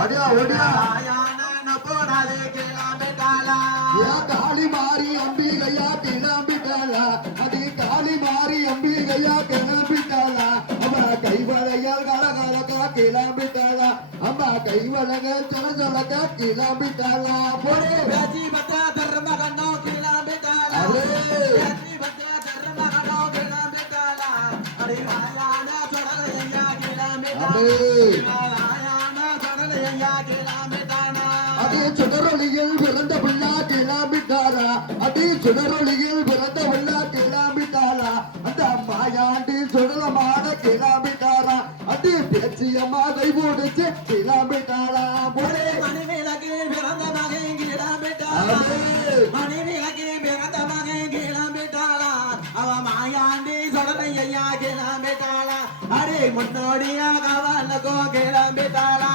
ஓடியா ஓடியா போனாலே கிளம்பிட்டாளா காளி மாறி அம்பிகையா கிளம்பிட்டாளா அது காளி மாறி அம்பிகையா கிளம்பிட்டாளா அம்மா கைவளையால் கலகலக்கா கிளம்பிட்டாளா அம்மா கைவளங்க சொலக்கா கிளம்பிட்டாளா போடே பேசி பத்தா தர்ம கண்ணோ கிளம்பிட்டாளா பேசி பத்தா தர்ம கண்ணோ கிளம்பிட்டாளா அடி வாயான சொடலையா கிளம்பிட்டாளா அதே சுடரொளியில் பிறந்த பிள்ளா கிளம்பிட்டாரா அதே சுடரொளியில் பிறந்த பிள்ளா கிளம்பிட்டாரா அந்த மாயாண்டி சுடலமான கிளம்பிட்டாரா அதே பேச்சியம்மா கை போடுச்சு கிளம்பிட்டாரா போலே மணிவிளக்கு பிறந்த மகன் கிளம்பிட்டாளா மணிவிளக்கு பிறந்த மகன் கிளம்பிட்டாளா அவ மாயாண்டி சுடலையா கிளம்பிட்டாளா அடே முன்னோடியா கவலக்கோ கிளம்பிட்டாளா